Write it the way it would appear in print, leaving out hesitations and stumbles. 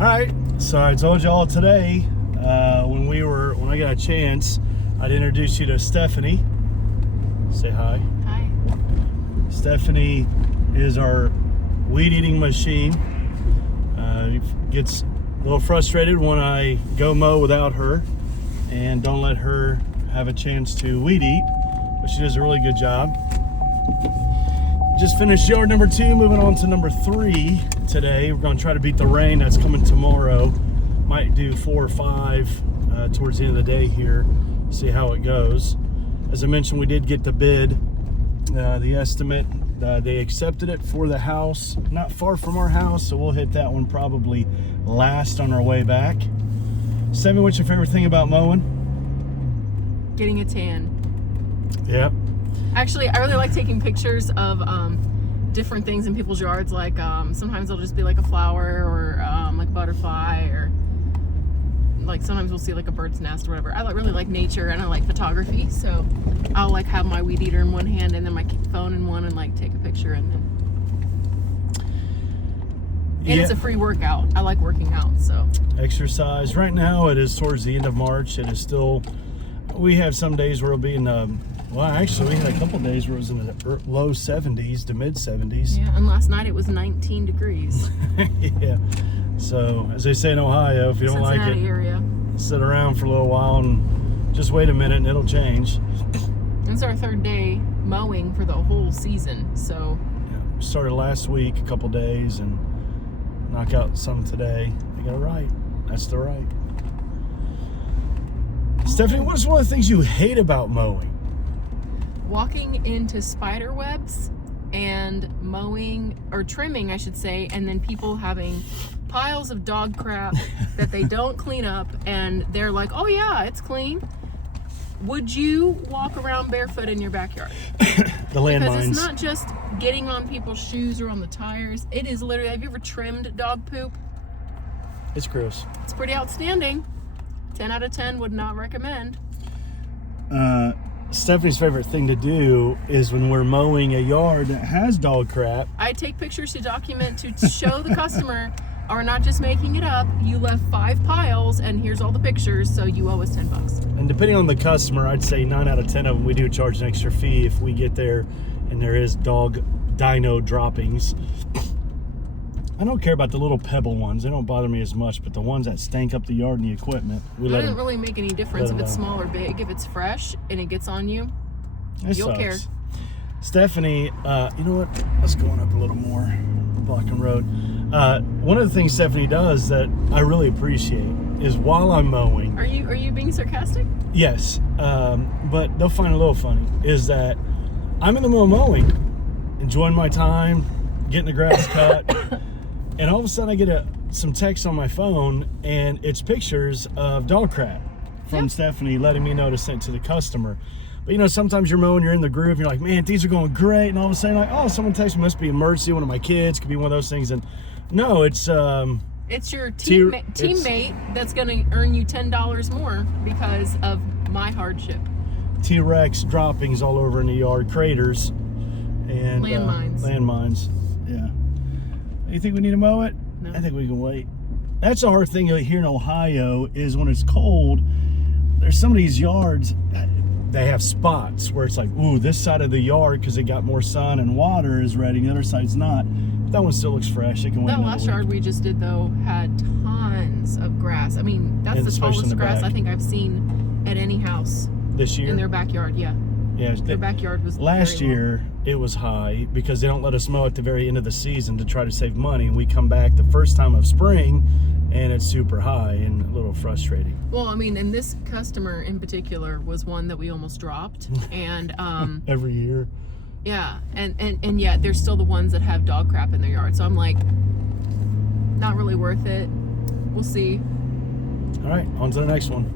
All right, so I told y'all today when I got a chance, I'd introduce you to Stephanie. Say hi. Hi. Stephanie is our weed eating machine. Gets a little frustrated when I go mow without her and don't let her have a chance to weed eat, but she does a really good job. Just finished yard number 2, moving on to number 3 today. We're going to try to beat the rain that's coming tomorrow. Might do 4 or 5 towards the end of the day here, see how it goes. As I mentioned, we did get the bid, the estimate. They accepted it for the house, not far from our house, so we'll hit that one probably last on our way back. Stephanie, what's your favorite thing about mowing? Getting a tan. Yep. Actually, I really like taking pictures of different things in people's yards. Like sometimes it'll just be like a flower or like a butterfly, or like sometimes we'll see like a bird's nest or whatever. I really like nature and I like photography, so I'll like have my weed eater in one hand and then my phone in one and like take a picture and then. And it's a free workout. I like working out, so. Exercise. Right now it is towards the end of March. It is still, we have some days where it'll be in the, well, actually we had a couple days where it was in the low 70s to mid 70s. Yeah, and last night it was 19 degrees. Yeah. So, as they say in Ohio, if you don't like it, area. Sit around for a little while and just wait a minute and it'll change. It's our 3rd day mowing for the whole season, so. Yeah, we started last week, a couple days, and knock out some today. You got it right. That's the right. Stephanie, what is one of the things you hate about mowing? Walking into spider webs and mowing, or trimming I should say, and then people having piles of dog crap that they don't clean up and they're like, oh yeah, it's clean. Would you walk around barefoot in your backyard? The landmines. Because it's not just getting on people's shoes or on the tires. It is literally, have you ever trimmed dog poop? It's gross. It's pretty outstanding. 10 out of 10 would not recommend. Stephanie's favorite thing to do is when we're mowing a yard that has dog crap. I take pictures to document, to show the customer, are not just making it up. You left 5 piles and here's all the pictures, so you owe us $10. And depending on the customer, I'd say 9 out of 10 of them, we do charge an extra fee if we get there and there is dog dino droppings. I don't care about the little pebble ones. They don't bother me as much, but the ones that stank up the yard and the equipment, It doesn't really make any difference if it's small or big. If it's fresh and it gets on you, you'll care. Stephanie, you know what? Let's go on up a little more. Blocking road. One of the things Stephanie does that I really appreciate is while I'm mowing. Are you being sarcastic? Yes, but they'll find it a little funny. Is that I'm in the middle of mowing, enjoying my time, getting the grass cut. And all of a sudden I get some text on my phone and it's pictures of dog crap from Stephanie letting me know to send to the customer. But you know, sometimes you're mowing, you're in the groove, and you're like, man, these are going great. And all of a sudden, like, oh, someone texted me, must be emergency, one of my kids, could be one of those things. And no, it's your teammate that's going to earn you $10 more because of my hardship. T-Rex droppings all over in the yard, craters, and landmines. Yeah. You think we need to mow it? No. I think we can wait. That's the hard thing here in Ohio is when it's cold, there's some of these yards, they have spots where it's like, ooh, this side of the yard, because it got more sun and water, is ready, and the other side's not. But that one still looks fresh. It can wait. That last yard we just did, though, had tons of grass. I mean, that's the tallest grass I think I've seen at any house. This year? In their backyard, yeah. Yeah, their backyard was last year. It was high because they don't let us mow at the very end of the season to try to save money, and we come back the first time of spring and it's super high and a little frustrating. Well, I mean, and this customer in particular was one that we almost dropped, and every year. Yeah, and yet there's still the ones that have dog crap in their yard, so I'm like, not really worth it. We'll see. All right, on to the next one.